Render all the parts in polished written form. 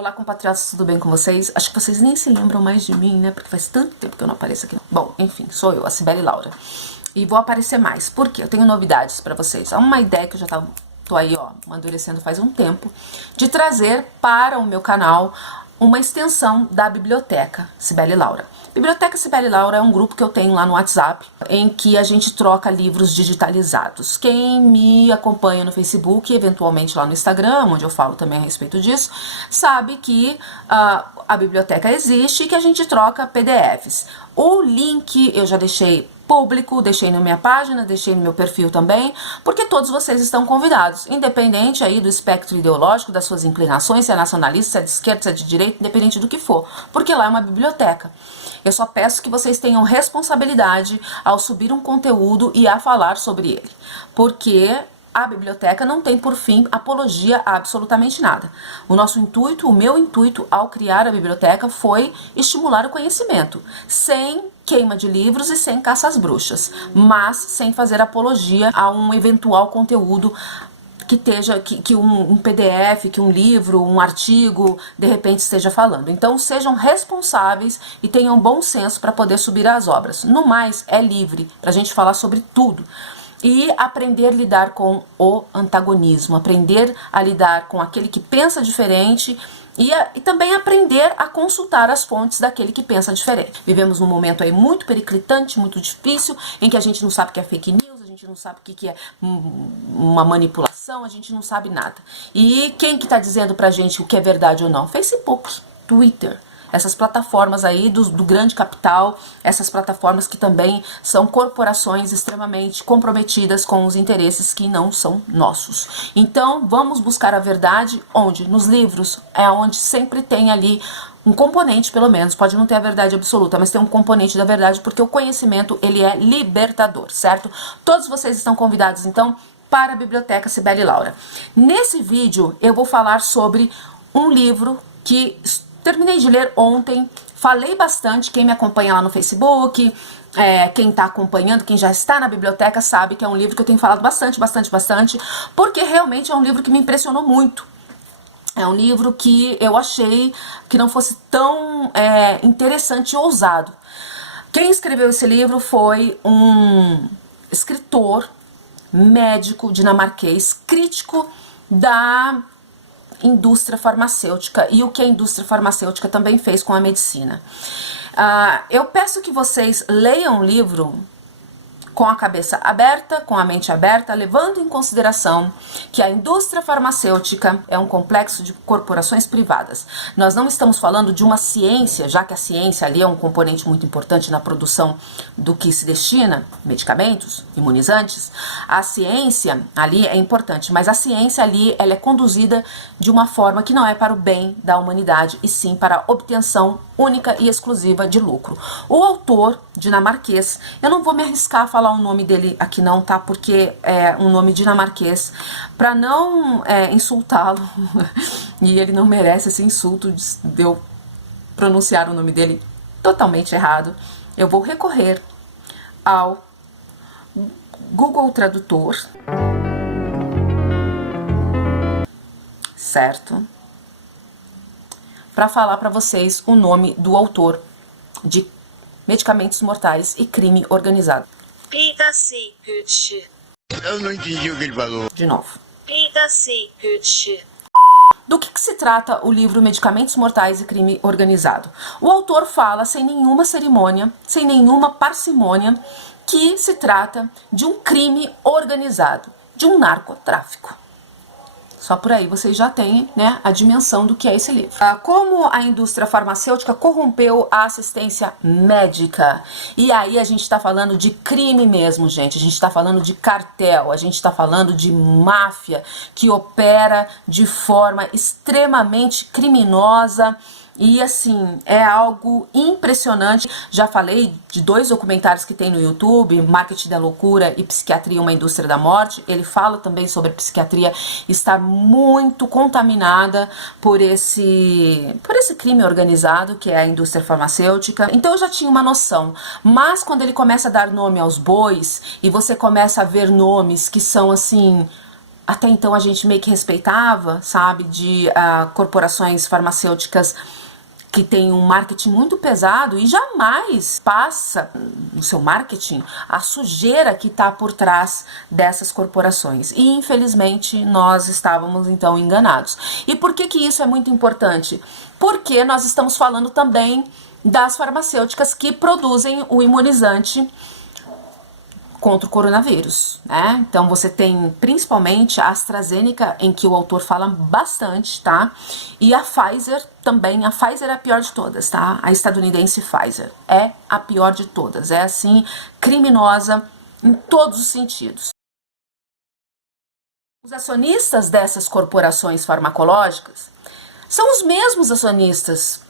Olá, compatriotas, tudo bem com vocês? Acho que vocês nem se lembram mais de mim, né? Porque faz tanto tempo que eu não apareço aqui. Bom, enfim, sou eu, a Cibele Laura. E vou aparecer mais. Por quê? Eu tenho novidades pra vocês. Há uma ideia que eu já tô aí, ó, amadurecendo faz um tempo, de trazer para o meu canal uma extensão da biblioteca Cibele Laura. Biblioteca Cibele Laura é um grupo que eu tenho lá no WhatsApp, em que a gente troca livros digitalizados. Quem me acompanha no Facebook e eventualmente lá no Instagram, onde eu falo também a respeito disso, sabe que a biblioteca existe e que a gente troca PDFs. O link eu já deixei público, deixei na minha página, deixei no meu perfil também, porque todos vocês estão convidados, independente aí do espectro ideológico, das suas inclinações, se é nacionalista, se é de esquerda, se é de direita, independente do que for, porque lá é uma biblioteca. Eu só peço que vocês tenham responsabilidade ao subir um conteúdo e a falar sobre ele, porque a biblioteca não tem por fim apologia a absolutamente nada. O nosso intuito, o meu intuito ao criar a biblioteca foi estimular o conhecimento, sem queima de livros e sem caça às bruxas, mas sem fazer apologia a um eventual conteúdo que esteja, que um PDF, que um livro, um artigo, de repente esteja falando. Então sejam responsáveis e tenham bom senso para poder subir as obras. No mais, é livre para a gente falar sobre tudo. E aprender a lidar com o antagonismo, aprender a lidar com aquele que pensa diferente e também aprender a consultar as fontes daquele que pensa diferente. Vivemos num momento aí muito periclitante, muito difícil, em que a gente não sabe o que é fake news, a gente não sabe o que é uma manipulação, a gente não sabe nada. E quem que tá dizendo pra gente o que é verdade ou não? Facebook, Twitter. Essas plataformas aí do grande capital, essas plataformas que também são corporações extremamente comprometidas com os interesses que não são nossos. Então, vamos buscar a verdade onde? Nos livros, é onde sempre tem ali um componente, pelo menos, pode não ter a verdade absoluta, mas tem um componente da verdade, porque o conhecimento, ele é libertador, certo? Todos vocês estão convidados, então, para a Biblioteca Cibele Laura. Nesse vídeo, eu vou falar sobre um livro que terminei de ler ontem, falei bastante, quem me acompanha lá no Facebook, quem está acompanhando, quem já está na biblioteca sabe que é um livro que eu tenho falado bastante, porque realmente é um livro que me impressionou muito. É um livro que eu achei que não fosse tão interessante e ousado. Quem escreveu esse livro foi um escritor, médico dinamarquês, crítico da indústria farmacêutica e o que a indústria farmacêutica também fez com a medicina. Eu peço que vocês leiam o livro com a cabeça aberta, com a mente aberta, levando em consideração que a indústria farmacêutica é um complexo de corporações privadas. Nós não estamos falando de uma ciência, já que a ciência ali é um componente muito importante na produção do que se destina, medicamentos, imunizantes. A ciência ali é importante, mas a ciência ali ela é conduzida de uma forma que não é para o bem da humanidade, e sim para a obtenção única e exclusiva de lucro. O autor dinamarquês, eu não vou me arriscar a falar o nome dele aqui não, tá? Porque é um nome dinamarquês, para não insultá-lo, e ele não merece esse insulto de eu pronunciar o nome dele totalmente errado. Eu vou recorrer ao Google Tradutor, certo? Para falar para vocês o nome do autor de Medicamentos Mortais e Crime Organizado. Peter Seeputsch. Eu não entendi o que ele falou. De novo. Peter Seeputsch. Do que se trata o livro Medicamentos Mortais e Crime Organizado? O autor fala sem nenhuma cerimônia, sem nenhuma parcimônia, que se trata de um crime organizado, de um narcotráfico. Só por aí vocês já têm, né, a dimensão do que é esse livro. Como a indústria farmacêutica corrompeu a assistência médica. E aí a gente está falando de crime mesmo, gente. A gente está falando de cartel, a gente está falando de máfia que opera de forma extremamente criminosa. E assim, é algo impressionante. Já falei de 2 documentários que tem no YouTube, Marketing da Loucura e Psiquiatria, uma Indústria da Morte. Ele fala também sobre a psiquiatria estar muito contaminada por esse crime organizado, que é a indústria farmacêutica. Então eu já tinha uma noção. Mas quando ele começa a dar nome aos bois, e você começa a ver nomes que são assim até então a gente meio que respeitava, sabe, de corporações farmacêuticas que tem um marketing muito pesado e jamais passa no seu marketing a sujeira que está por trás dessas corporações. E infelizmente nós estávamos então enganados. E por que que isso é muito importante? Porque nós estamos falando também das farmacêuticas que produzem o imunizante contra o coronavírus, né? Então você tem principalmente a AstraZeneca, em que o autor fala bastante, tá? E a Pfizer também. A Pfizer é a pior de todas, tá? A estadunidense Pfizer é a pior de todas. É assim, criminosa em todos os sentidos. Os acionistas dessas corporações farmacológicas são os mesmos acionistas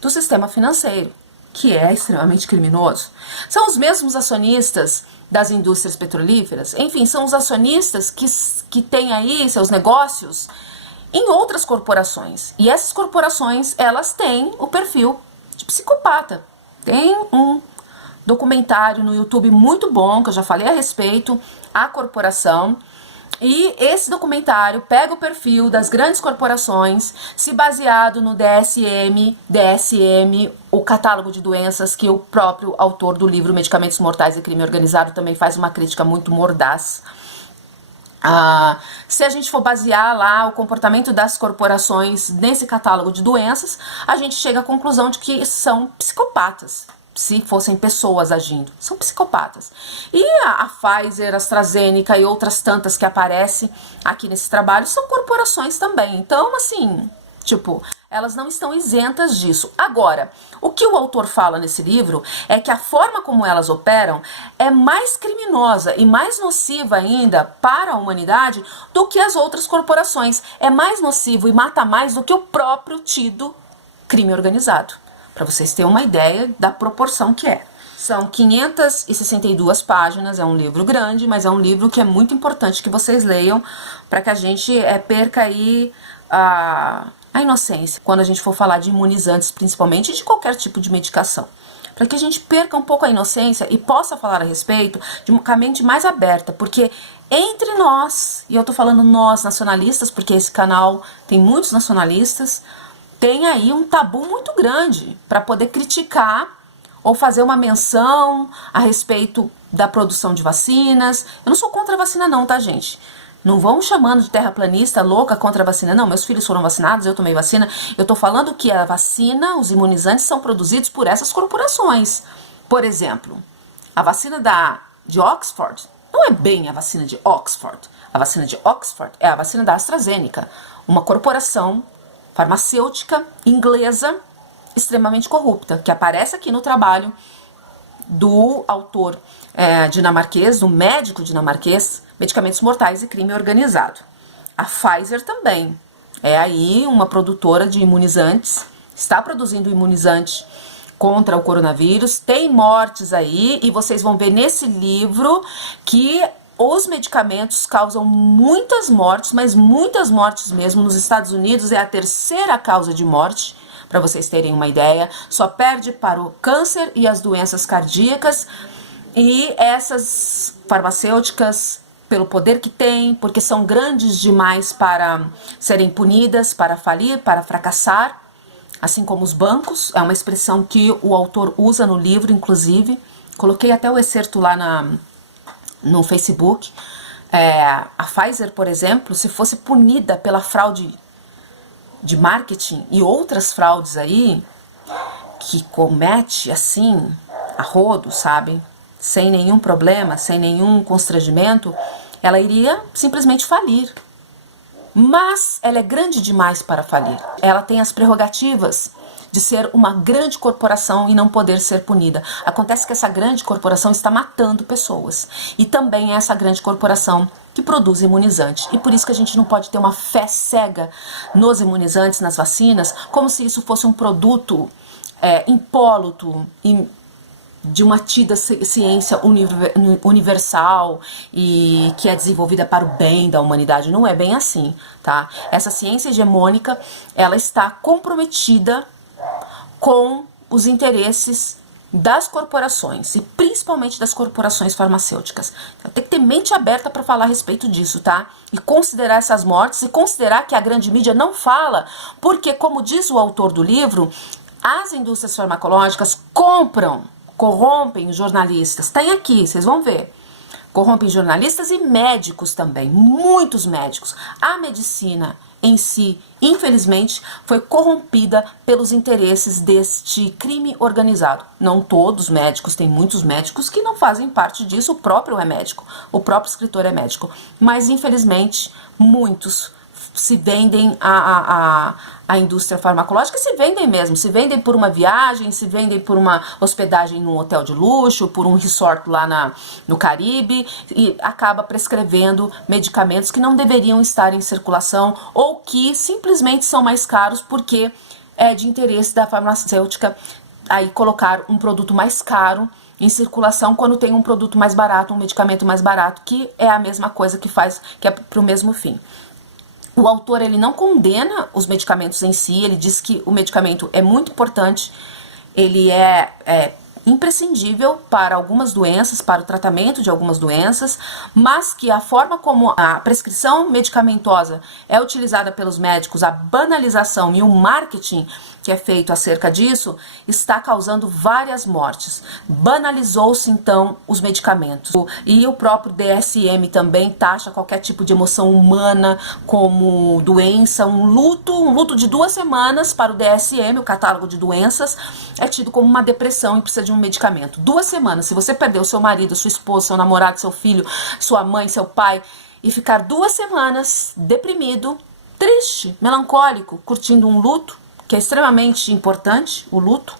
do sistema financeiro, que é extremamente criminoso. São os mesmos acionistas das indústrias petrolíferas, enfim, são os acionistas que têm aí seus negócios em outras corporações. E essas corporações, elas têm o perfil de psicopata. Tem um documentário no YouTube muito bom, que eu já falei a respeito, A Corporação. E esse documentário pega o perfil das grandes corporações, se baseado no DSM, o catálogo de doenças, que o próprio autor do livro Medicamentos Mortais e Crime Organizado também faz uma crítica muito mordaz. Se a gente for basear lá o comportamento das corporações nesse catálogo de doenças, a gente chega à conclusão de que são psicopatas. Se fossem pessoas agindo, são psicopatas. E a Pfizer, a AstraZeneca e outras tantas que aparecem aqui nesse trabalho são corporações também. Então, assim, tipo, elas não estão isentas disso. Agora, o que o autor fala nesse livro é que a forma como elas operam é mais criminosa e mais nociva ainda para a humanidade do que as outras corporações. É mais nocivo e mata mais do que o próprio tido crime organizado. Para vocês terem uma ideia da proporção que é. São 562 páginas, é um livro grande, mas é um livro que é muito importante que vocês leiam para que a gente perca aí a inocência quando a gente for falar de imunizantes, principalmente de qualquer tipo de medicação. Para que a gente perca um pouco a inocência e possa falar a respeito de uma mente mais aberta, porque entre nós, e eu tô falando nós nacionalistas, porque esse canal tem muitos nacionalistas, tem aí um tabu muito grande para poder criticar ou fazer uma menção a respeito da produção de vacinas. Eu não sou contra a vacina não, tá, gente? Não vão chamando de terraplanista, louca contra a vacina. Não, meus filhos foram vacinados, eu tomei vacina. Eu tô falando que a vacina, os imunizantes são produzidos por essas corporações. Por exemplo, a vacina de Oxford não é bem a vacina de Oxford. A vacina de Oxford é a vacina da AstraZeneca, uma corporação farmacêutica inglesa extremamente corrupta, que aparece aqui no trabalho do autor dinamarquês, do médico dinamarquês, Medicamentos Mortais e Crime Organizado. A Pfizer também é aí uma produtora de imunizantes, está produzindo imunizante contra o coronavírus, tem mortes aí, e vocês vão ver nesse livro que os medicamentos causam muitas mortes, mas muitas mortes mesmo. Nos Estados Unidos é a terceira causa de morte, para vocês terem uma ideia. Só perde para o câncer e as doenças cardíacas. E essas farmacêuticas, pelo poder que têm, porque são grandes demais para serem punidas, para falir, para fracassar, assim como os bancos, é uma expressão que o autor usa no livro, inclusive. Coloquei até o excerto lá no Facebook. A Pfizer, por exemplo, se fosse punida pela fraude de marketing e outras fraudes aí, que comete assim, a rodo, sabe? Sem nenhum problema, sem nenhum constrangimento, ela iria simplesmente falir. Mas ela é grande demais para falir. Ela tem as prerrogativas de ser uma grande corporação e não poder ser punida. Acontece que essa grande corporação está matando pessoas. E também é essa grande corporação que produz imunizante. E por isso que a gente não pode ter uma fé cega nos imunizantes, nas vacinas, como se isso fosse um produto impóluto de uma tida ciência universal e que é desenvolvida para o bem da humanidade. Não é bem assim, tá? Essa ciência hegemônica, ela está comprometida com os interesses das corporações e principalmente das corporações farmacêuticas. Tem que ter mente aberta para falar a respeito disso, tá? E considerar essas mortes e considerar que a grande mídia não fala, porque, como diz o autor do livro, as indústrias farmacológicas corrompem jornalistas. Tem aqui, vocês vão ver. Corrompem jornalistas e médicos também, muitos médicos. A medicina em si, infelizmente, foi corrompida pelos interesses deste crime organizado. Não todos os médicos, tem muitos médicos que não fazem parte disso, o próprio é médico, o próprio escritor é médico, mas infelizmente muitos se vendem a indústria farmacológica, se vendem mesmo, se vendem por uma viagem, se vendem por uma hospedagem num hotel de luxo, por um resort lá no Caribe, e acaba prescrevendo medicamentos que não deveriam estar em circulação ou que simplesmente são mais caros porque é de interesse da farmacêutica aí colocar um produto mais caro em circulação quando tem um produto mais barato, um medicamento mais barato, que é a mesma coisa que faz, que é para o mesmo fim. O autor, ele não condena os medicamentos em si, ele diz que o medicamento é muito importante, ele é imprescindível para algumas doenças, para o tratamento de algumas doenças, mas que a forma como a prescrição medicamentosa é utilizada pelos médicos, a banalização e o marketing que é feito acerca disso, está causando várias mortes. Banalizou-se então os medicamentos. E o próprio DSM também taxa qualquer tipo de emoção humana como doença, um luto de 2 semanas para o DSM, o catálogo de doenças, é tido como uma depressão e precisa de um medicamento. 2 semanas, se você perdeu seu marido, sua esposa, seu namorado, seu filho, sua mãe, seu pai, e ficar 2 semanas deprimido, triste, melancólico, curtindo um luto, que é extremamente importante, o luto,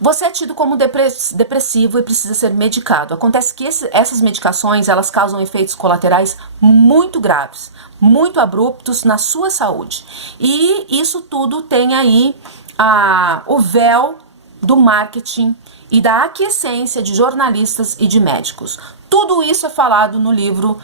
você é tido como depressivo e precisa ser medicado. Acontece que essas medicações, elas causam efeitos colaterais muito graves, muito abruptos na sua saúde. E isso tudo tem aí o véu do marketing e da aquiescência de jornalistas e de médicos. Tudo isso é falado no livro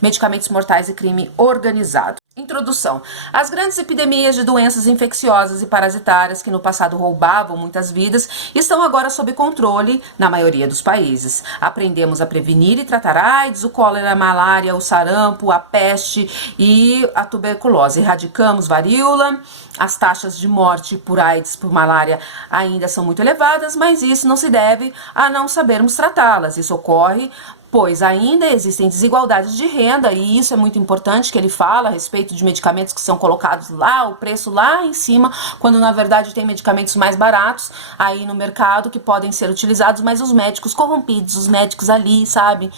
Medicamentos Mortais e Crime Organizado. Introdução. As grandes epidemias de doenças infecciosas e parasitárias que no passado roubavam muitas vidas estão agora sob controle na maioria dos países. Aprendemos a prevenir e tratar a AIDS, o cólera, a malária, o sarampo, a peste e a tuberculose. Erradicamos varíola. As taxas de morte por AIDS, por malária ainda são muito elevadas, mas isso não se deve a não sabermos tratá-las. Isso ocorre pois ainda existem desigualdades de renda, e isso é muito importante, que ele fala a respeito de medicamentos que são colocados lá, o preço lá em cima, quando na verdade tem medicamentos mais baratos aí no mercado que podem ser utilizados, mas os médicos corrompidos, os médicos ali, sabe,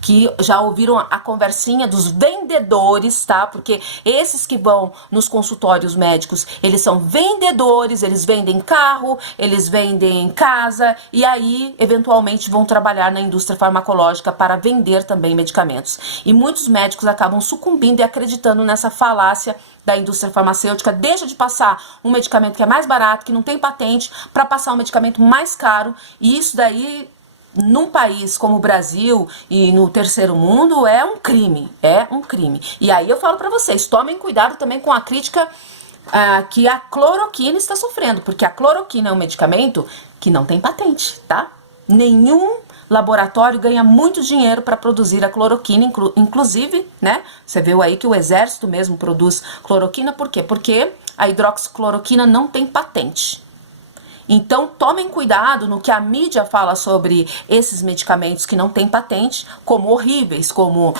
que já ouviram a conversinha dos vendedores, tá? Porque esses que vão nos consultórios médicos, eles são vendedores, eles vendem carro, eles vendem casa e aí, eventualmente, vão trabalhar na indústria farmacológica para vender também medicamentos. E muitos médicos acabam sucumbindo e acreditando nessa falácia da indústria farmacêutica, deixa de passar um medicamento que é mais barato, que não tem patente, para passar um medicamento mais caro, e isso daí, num país como o Brasil e no terceiro mundo, é um crime, E aí eu falo para vocês, tomem cuidado também com a crítica que a cloroquina está sofrendo, porque a cloroquina é um medicamento que não tem patente, tá? Nenhum laboratório ganha muito dinheiro para produzir a cloroquina, inclusive, né? Você viu aí que o exército mesmo produz cloroquina, por quê? Porque a hidroxicloroquina não tem patente. Então, tomem cuidado no que a mídia fala sobre esses medicamentos que não têm patente, como horríveis, como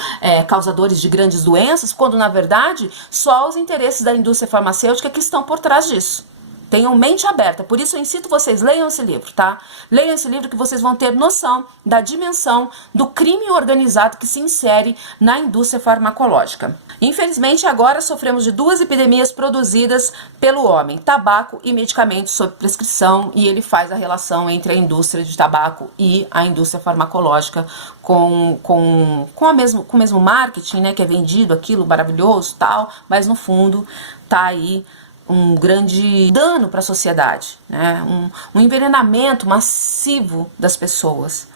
causadores de grandes doenças, quando, na verdade, só os interesses da indústria farmacêutica que estão por trás disso. Tenham mente aberta, por isso eu incito vocês, leiam esse livro, tá? Leiam esse livro que vocês vão ter noção da dimensão do crime organizado que se insere na indústria farmacológica. Infelizmente, agora sofremos de 2 epidemias produzidas pelo homem, tabaco e medicamentos sob prescrição, e ele faz a relação entre a indústria de tabaco e a indústria farmacológica com o mesmo marketing, né, que é vendido aquilo maravilhoso e tal, mas no fundo tá aí um grande dano para a sociedade, né? Um envenenamento massivo das pessoas.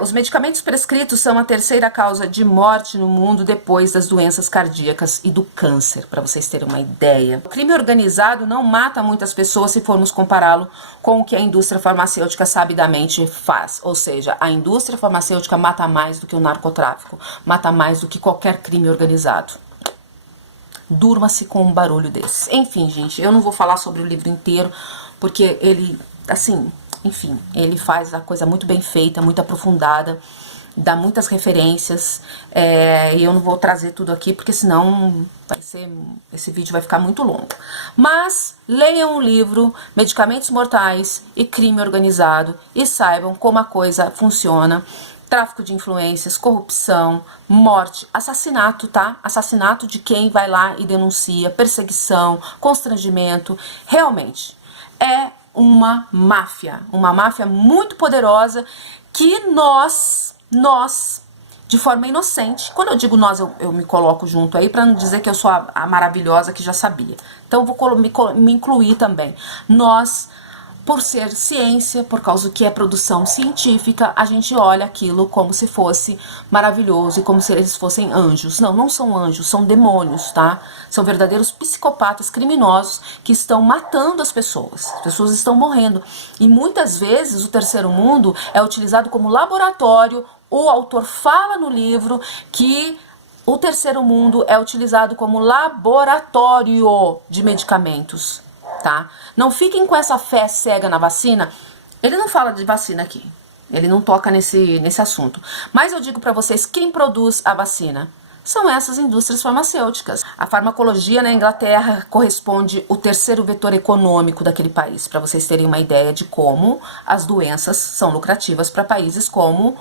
Os medicamentos prescritos são a terceira causa de morte no mundo depois das doenças cardíacas e do câncer, para vocês terem uma ideia. O crime organizado não mata muitas pessoas se formos compará-lo com o que a indústria farmacêutica sabidamente faz. Ou seja, a indústria farmacêutica mata mais do que o narcotráfico, mata mais do que qualquer crime organizado. Durma-se com um barulho desse. Enfim, gente, eu não vou falar sobre o livro inteiro, porque ele, assim, enfim, ele faz a coisa muito bem feita, muito aprofundada, dá muitas referências, e eu não vou trazer tudo aqui, porque senão esse vídeo vai ficar muito longo. Mas leiam o livro Medicamentos Mortais e Crime Organizado e saibam como a coisa funciona. Tráfico de influências, corrupção, morte, assassinato, tá? Assassinato de quem vai lá e denuncia, perseguição, constrangimento. Realmente, é uma máfia muito poderosa que nós, de forma inocente, quando eu digo nós, eu me coloco junto aí para não dizer que eu sou a maravilhosa que já sabia. Então eu vou me incluir também. Nós, por ser ciência, por causa que é produção científica, a gente olha aquilo como se fosse maravilhoso e como se eles fossem anjos. Não, não são anjos, são demônios, tá? São verdadeiros psicopatas criminosos que estão matando as pessoas. As pessoas estão morrendo. E muitas vezes o terceiro mundo é utilizado como laboratório. O autor fala no livro que o terceiro mundo é utilizado como laboratório de medicamentos. Tá? Não fiquem com essa fé cega na vacina. Ele não fala de vacina aqui. Ele não toca nesse assunto. Mas eu digo para vocês, quem produz a vacina? São essas indústrias farmacêuticas. A farmacologia na Inglaterra corresponde ao terceiro vetor econômico daquele país, para vocês terem uma ideia de como as doenças são lucrativas para países como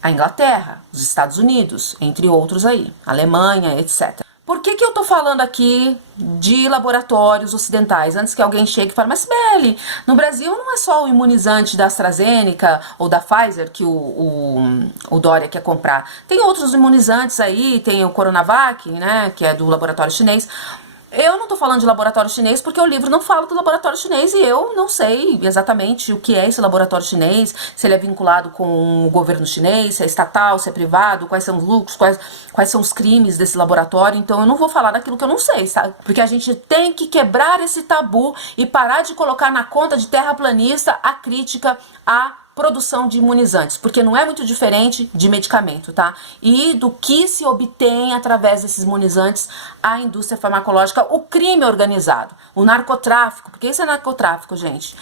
a Inglaterra, os Estados Unidos, entre outros aí, Alemanha, etc. Por que eu tô falando aqui de laboratórios ocidentais? Antes que alguém chegue e fale, mas Sibeli, no Brasil não é só o imunizante da AstraZeneca ou da Pfizer que o Dória quer comprar. Tem outros imunizantes aí, tem o Coronavac, né, que é do laboratório chinês. Eu não tô falando de laboratório chinês porque o livro não fala do laboratório chinês e eu não sei exatamente o que é esse laboratório chinês, se ele é vinculado com o governo chinês, se é estatal, se é privado, quais são os lucros, quais são os crimes desse laboratório. Então eu não vou falar daquilo que eu não sei, sabe? Porque a gente tem que quebrar esse tabu e parar de colocar na conta de terraplanista a crítica à produção de imunizantes, porque não é muito diferente de medicamento, tá? E do que se obtém através desses imunizantes a indústria farmacológica, o crime organizado, o narcotráfico, porque isso é narcotráfico, gente,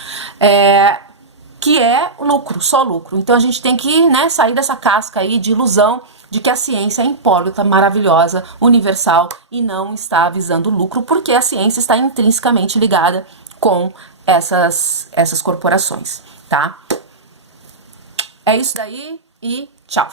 que é lucro, só lucro. Então a gente tem que, né, sair dessa casca aí de ilusão de que a ciência é impólita, maravilhosa, universal e não está visando lucro, porque a ciência está intrinsecamente ligada com essas corporações, tá? É isso daí e tchau!